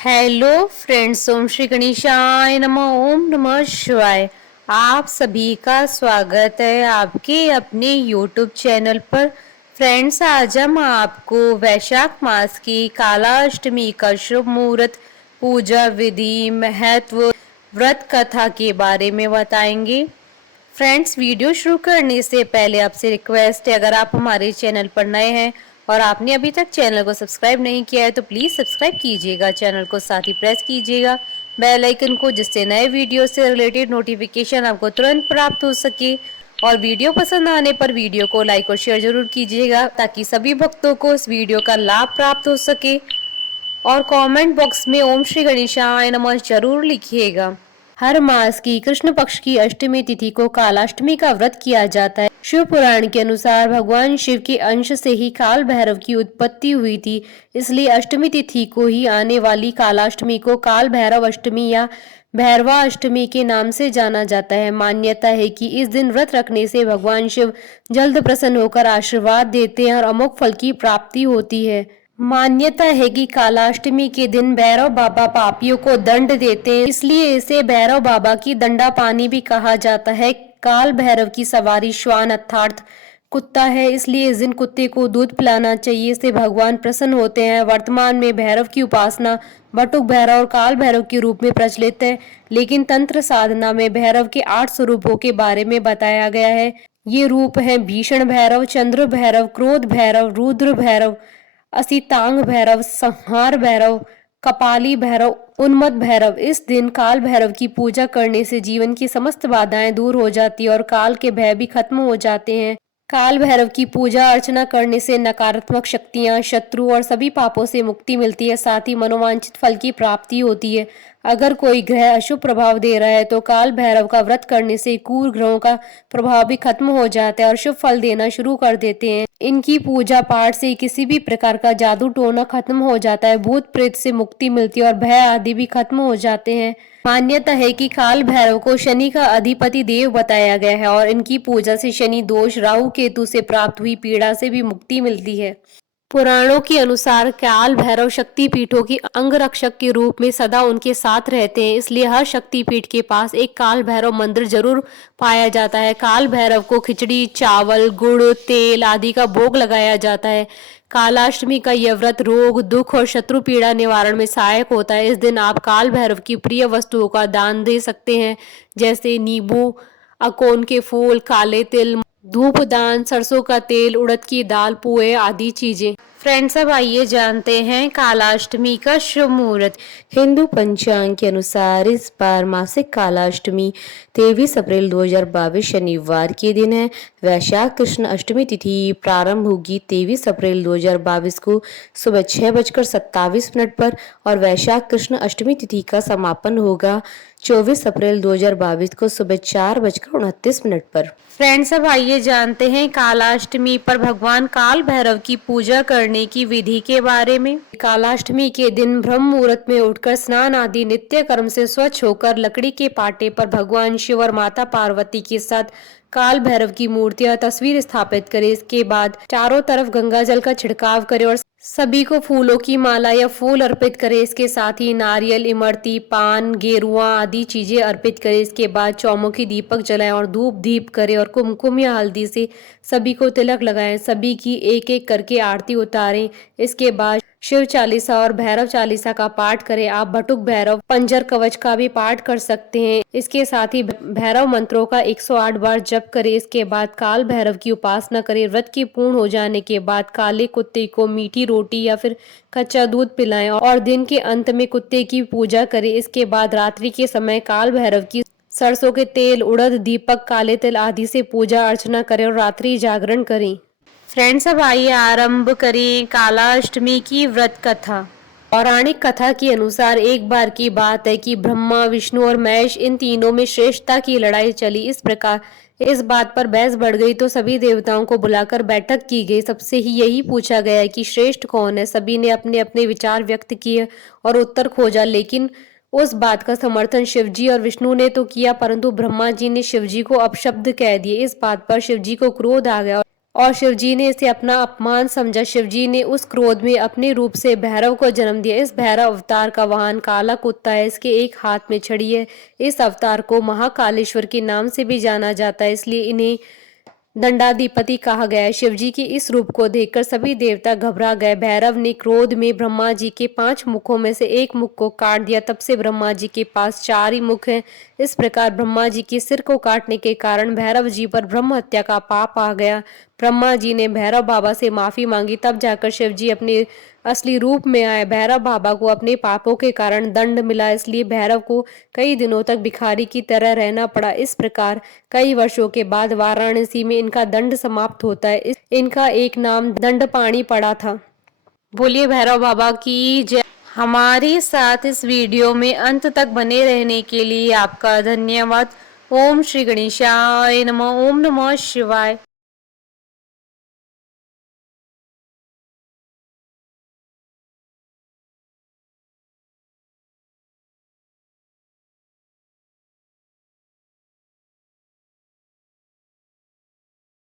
Hello friends, ओम श्री गणेशाय नमः। ओम नमः शिवाय। आप सभी का स्वागत है आपके अपने यूट्यूब चैनल पर। फ्रेंड्स, आज हम आपको वैशाख मास की काला अष्टमी का शुभ मुहूर्त, पूजा विधि, महत्व, व्रत कथा के बारे में बताएंगे। फ्रेंड्स, वीडियो शुरू करने से पहले आपसे रिक्वेस्ट है, अगर आप हमारे चैनल पर नए हैं और आपने अभी तक चैनल को सब्सक्राइब नहीं किया है तो प्लीज़ सब्सक्राइब कीजिएगा चैनल को, साथ ही प्रेस कीजिएगा बेल आइकन को, जिससे नए वीडियो से रिलेटेड नोटिफिकेशन आपको तुरंत प्राप्त हो सके। और वीडियो पसंद आने पर वीडियो को लाइक और शेयर जरूर कीजिएगा ताकि सभी भक्तों को इस वीडियो का लाभ प्राप्त हो सके। और कमेंट बॉक्स में ओम श्री गणेशाय नमः जरूर लिखिएगा। हर मास की कृष्ण पक्ष की अष्टमी तिथि को कालाष्टमी का व्रत किया जाता है। शिव पुराण के अनुसार भगवान शिव के अंश से ही काल भैरव की उत्पत्ति हुई थी, इसलिए अष्टमी तिथि को ही आने वाली कालाष्टमी को काल भैरव अष्टमी या भैरवा अष्टमी के नाम से जाना जाता है। मान्यता है कि इस दिन व्रत रखने से भगवान शिव जल्द प्रसन्न होकर आशीर्वाद देते हैं और अमोघ फल की प्राप्ति होती है। मान्यता है कि कालाष्टमी के दिन भैरव बाबा पापियों को दंड देते हैं, इसलिए इसे भैरव बाबा की दंडा पानी भी कहा जाता है। काल भैरव की सवारी श्वान अर्थात कुत्ता है, इसलिए इस दिन कुत्ते को दूध पिलाना चाहिए, इससे भगवान प्रसन्न होते हैं। वर्तमान में भैरव की उपासना बटुक भैरव और काल भैरव के रूप में प्रचलित है, लेकिन तंत्र साधना में भैरव के 8 स्वरूपों के बारे में बताया गया है। ये रूप हैं भीषण भैरव, चंद्र भैरव, क्रोध भैरव, रुद्र भैरव, असितांग भैरव, संहार भैरव, कपाली भैरव, उन्मत्त भैरव। इस दिन काल भैरव की पूजा करने से जीवन की समस्त बाधाएं दूर हो जाती है और काल के भय भी खत्म हो जाते हैं। काल भैरव की पूजा अर्चना करने से नकारात्मक शक्तियां, शत्रु और सभी पापों से मुक्ति मिलती है, साथ ही मनोवांछित फल की प्राप्ति होती है। अगर कोई ग्रह अशुभ प्रभाव दे रहा है तो काल भैरव का व्रत करने से क्रूर ग्रहों का प्रभाव भी खत्म हो जाता है और शुभ फल देना शुरू कर देते हैं। इनकी पूजा पाठ से किसी भी प्रकार का जादू टोना खत्म हो जाता है, भूत प्रेत से मुक्ति मिलती है और भय आदि भी खत्म हो जाते हैं। मान्यता है कि काल भैरव को शनि का अधिपति देव बताया गया है और इनकी पूजा से शनि दोष, राहु केतु से प्राप्त हुई पीड़ा से भी मुक्ति मिलती है। पुराणों के अनुसार काल भैरव शक्ति पीठों की अंगरक्षक के रूप में सदा उनके साथ रहते हैं, इसलिए हर शक्ति पीठ के पास एक काल भैरव मंदिर जरूर पाया जाता है। काल भैरव को खिचड़ी, चावल, गुड़, तेल आदि का भोग लगाया जाता है। कालाष्टमी का यह व्रत रोग, दुख और शत्रु पीड़ा निवारण में सहायक होता है। इस दिन आप काल भैरव की प्रिय वस्तुओं का दान दे सकते हैं, जैसे नींबू, अकोन के फूल, काले तिल, धूप दान, सरसों का तेल, उड़द की दाल, पोहे आदि चीजें। फ्रेंड्स, अब आइए जानते हैं कालाष्टमी का शुभ मुहूर्त। हिंदू पंचांग के अनुसार इस बार मासिक कालाष्टमी 23 अप्रैल 2022 शनिवार के दिन है। वैशाख कृष्ण अष्टमी तिथि प्रारंभ होगी 23 अप्रैल 2022 को सुबह 6:27 पर और वैशाख कृष्ण अष्टमी तिथि का समापन होगा 24 अप्रैल 2022 को सुबह 4:29 पर। फ्रेंड्स, अब आइए जानते हैं कालाष्टमी पर भगवान काल भैरव की पूजा करने की विधि के बारे में। कालाष्टमी के दिन ब्रह्म मुहूर्त में उठकर स्नान आदि नित्य कर्म से स्वच्छ होकर लकड़ी के पाटे पर भगवान शिव और माता पार्वती के साथ काल भैरव की मूर्तियां तस्वीर स्थापित करें। इसके बाद चारों तरफ गंगा जल का छिड़काव करें और सभी को फूलों की माला या फूल अर्पित करें। इसके साथ ही नारियल, इमरती, पान, गेरुआ आदि चीजें अर्पित करें। इसके बाद चौमुखी दीपक जलाएं और धूप दीप करें और कुमकुम या हल्दी से सभी को तिलक लगाएं। सभी की एक एक करके आरती उतारें। इसके बाद शिव चालीसा और भैरव चालीसा का पाठ करें। आप बटुक भैरव पंजर कवच का भी पाठ कर सकते हैं। इसके साथ ही भैरव मंत्रों का 108 बार जप करें। इसके बाद काल भैरव की उपासना करें। व्रत के पूर्ण हो जाने के बाद काले कुत्ते को मीठी रोटी या फिर कच्चा दूध पिलाएं और दिन के अंत में कुत्ते की पूजा करें। इसके बाद रात्रि के समय काल भैरव की सरसों के तेल, उड़द, दीपक, काले तिल आदि से पूजा अर्चना करें और रात्रि जागरण करें। फ्रेंड्स, अब आइए आरंभ करें कालाष्टमी की व्रत कथा। पौराणिक कथा के अनुसार एक बार की बात है कि ब्रह्मा, विष्णु और महेश इन तीनों में श्रेष्ठता की लड़ाई चली। इस प्रकार इस बात पर बहस बढ़ गई तो सभी देवताओं को बुलाकर बैठक की गई। सबसे ही यही पूछा गया कि श्रेष्ठ कौन है। सभी ने अपने अपने विचार व्यक्त किए और उत्तर खोजा, लेकिन उस बात का समर्थन शिवजी और विष्णु ने तो किया, परंतु ब्रह्मा जी ने शिवजी को अपशब्द कह दिए। इस बात पर शिवजी को क्रोध आ गया और शिवजी ने इसे अपना अपमान समझा। शिवजी ने उस क्रोध में अपने रूप से भैरव को जन्म दिया। इस भैरव अवतार का वाहन काला कुत्ता है। इसके एक हाथ में छड़ी है। इस अवतार को महाकालेश्वर के नाम से भी जाना जाता है, इसलिए इन्हें दंडाधिपति कहा गया है। शिवजी के इस रूप को देखकर सभी देवता घबरा गए। भैरव ने क्रोध में ब्रह्मा जी के 5 मुखों में से एक मुख को काट दिया। तब से ब्रह्मा जी के पास 4 ही मुख हैं। इस प्रकार ब्रह्मा जी के सिर को काटने के कारण भैरव जी पर ब्रह्म हत्या का पाप आ गया। ब्रह्मा जी ने भैरव बाबा से माफी मांगी, तब जाकर शिव जी अपने असली रूप में आए। भैरव बाबा को अपने पापों के कारण दंड मिला, इसलिए भैरव को कई दिनों तक भिखारी की तरह रहना पड़ा। इस प्रकार कई वर्षों के बाद वाराणसी में इनका दंड समाप्त होता है। इनका एक नाम दंडपाणी पड़ा था। बोलिए भैरव बाबा की जय। हमारे साथ इस वीडियो में अंत तक बने रहने के लिए आपका धन्यवाद। ओम श्री गणेशाय नमः। ओम नमः शिवाय।